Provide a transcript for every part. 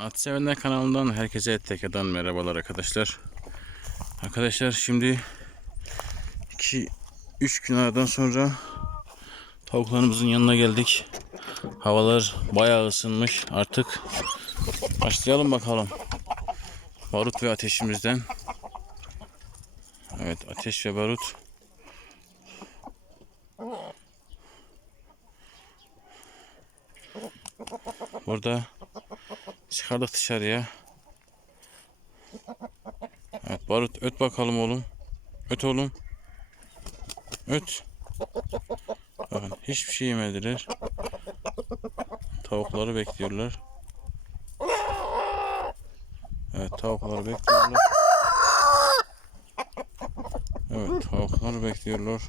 Kanat Sevenler kanalından herkese tekrardan merhabalar arkadaşlar. Arkadaşlar şimdi 2 3 gün aradan sonra tavuklarımızın yanına geldik. Havalar bayağı ısınmış. Artık başlayalım bakalım. Barut ve ateşimizden. Evet ateş ve barut. Burada çıkardık dışarıya. Evet Barut öt bakalım oğlum. Öt oğlum. Öt. Bakın hiçbir şey yemediler. Tavukları bekliyorlar. Evet tavukları bekliyorlar. Evet tavukları bekliyorlar.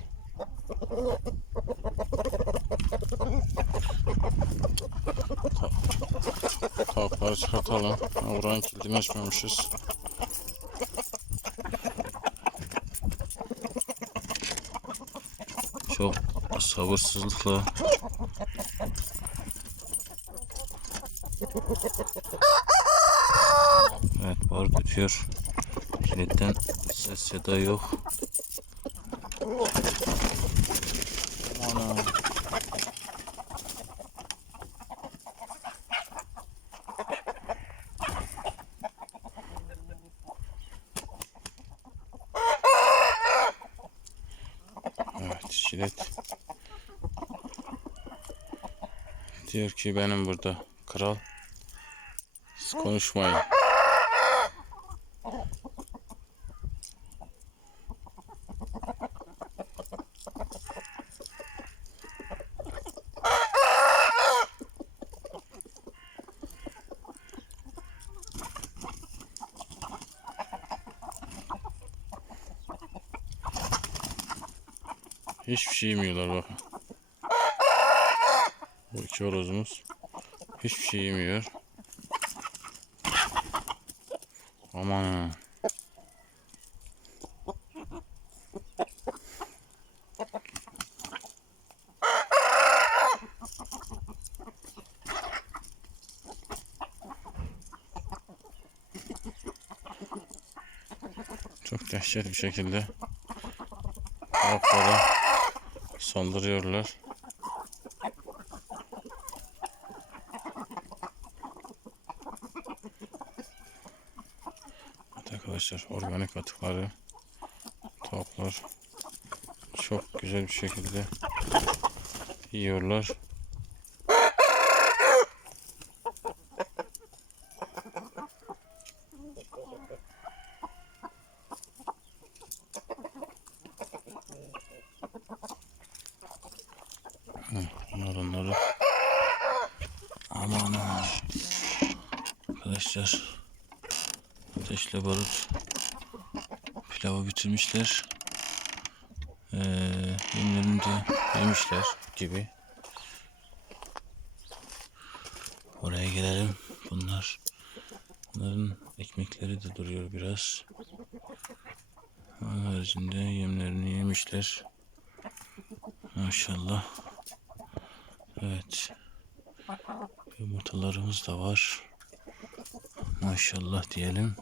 Tavukları çıkartalım. Buranın kilidini açmamışız. Çok sabırsızlıkla Evet barut ötüyor. Kilitten ses seda yok. Ana. Şilet. Diyor ki benim burada kral. Siz konuşmayın. Hiçbir şey yemiyorlar bakın. Bu iki horozumuz hiçbir şey yemiyor. Aman. Çok dehşet bir şekilde tavukları saldırıyorlar. Evet arkadaşlar organik atıkları tavuklar çok güzel bir şekilde yiyorlar. Bunlar onları aman ha. Arkadaşlar ateşle barut pilavı bitirmişler. Ee, yemlerini de yemişler gibi. Oraya gelelim. Bunlar bunların ekmekleri de duruyor biraz. Onun haricinde yemlerini yemişler. Maşallah. Evet. Yumurtalarımız da var. Maşallah diyelim.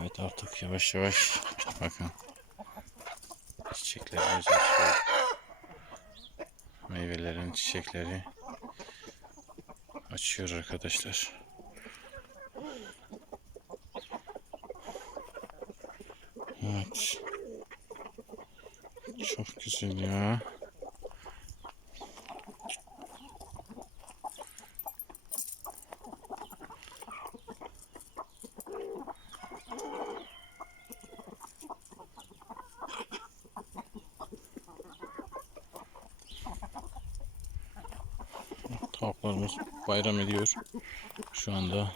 Evet artık yavaş yavaş bakın çiçeklerimiz açıyor. Meyvelerin çiçekleri açıyor arkadaşlar. Evet. Çok güzel ya. Tavuklarımız bayram ediyor. Şu anda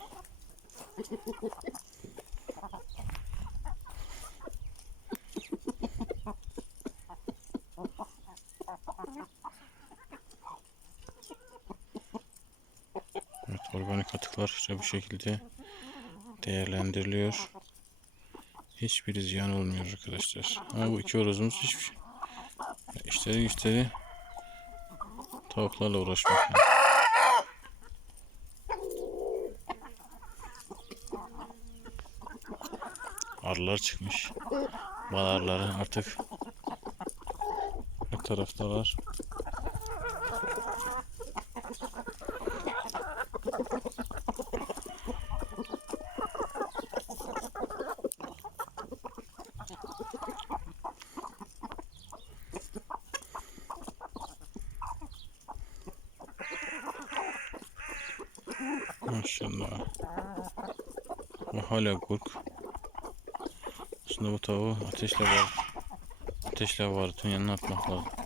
Evet, organik atıklar işte bu şekilde değerlendiriliyor. Hiçbiri ziyan olmuyor arkadaşlar. Ama bu iki horozumuz hiç İşleri güçleri tavuklarla uğraşmak. yani. Arılar çıkmış. Bal arıları artık bu taraftalar. Maşallah. Bu hala kurk. Aslında bu tavuğu ateşle var. Ateşle vartın yanına atmak lazım.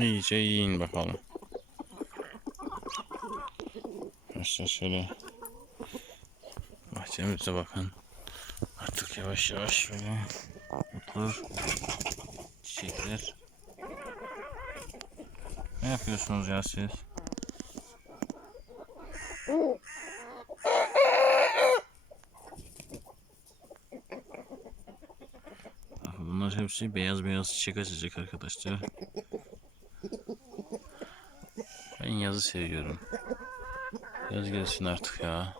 İyice yiyin bakalım. Arkadaşlar şöyle bahçemize bakın. Artık yavaş yavaş şöyle otlar, çiçekler. Ne yapıyorsunuz ya siz? Bunlar hepsi beyaz beyaz çiçek açacak arkadaşlar. Ben yazı seviyorum. Yaz gelsin artık ya.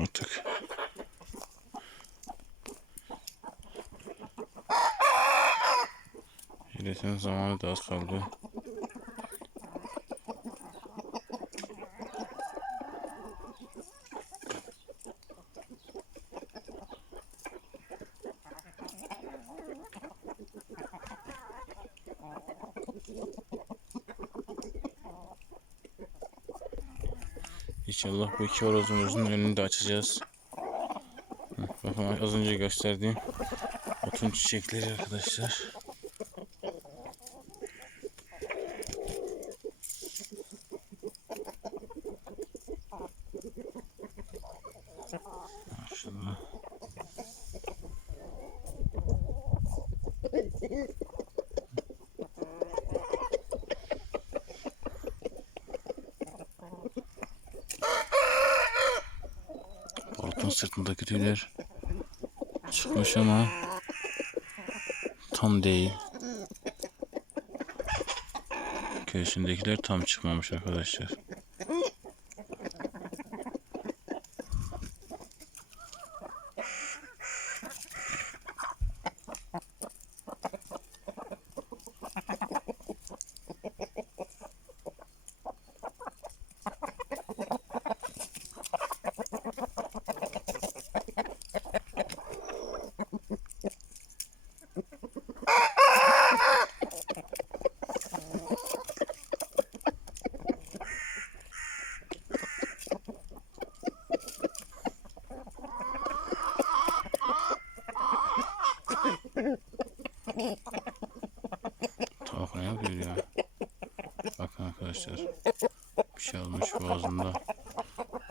Artık Üretim zamanı da az kaldı. İnşallah bu iki horozumuzun önünü de açacağız. Bakın az önce gösterdiğim otun çiçekleri arkadaşlar. Maşallah. Sırtındaki tüyler çıkmış ama tam değil. Köşündekiler tam çıkmamış arkadaşlar. Tavuk ne yapıyor ya? Bakın arkadaşlar. Bir şey almış boğazında.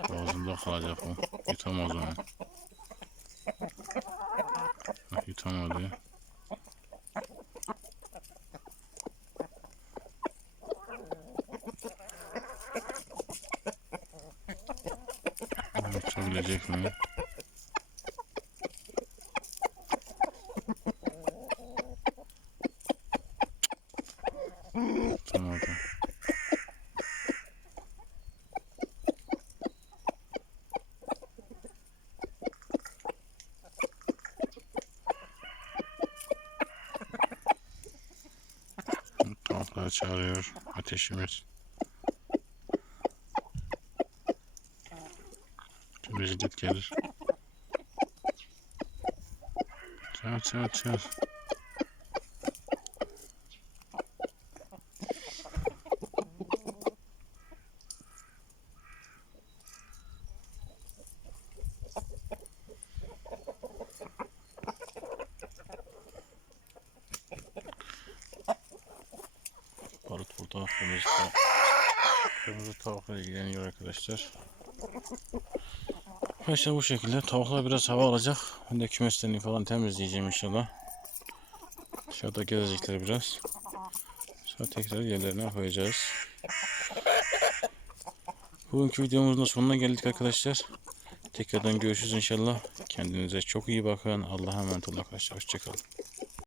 Boğazında kalacak o. Yutamaz onu. Bak yutamadı. Yutabilecek mi? Yutamadı. Tavuklar çağırıyor. Ateşimiz. Temizlik gelir. Çağır çağır çağır. Tavuk. Kırmızı tavukla ilgileniyor arkadaşlar. Arkadaşlar bu şekilde tavuklar biraz hava alacak. Ben de kümeslerini falan temizleyeceğim inşallah. Dışarıda gezecekler biraz. Sonra tekrar yerlerine koyacağız. Bugünkü videomuzun da sonuna geldik arkadaşlar. Tekrardan görüşürüz inşallah. Kendinize çok iyi bakın. Allah'a emanet olun arkadaşlar. Hoşçakalın.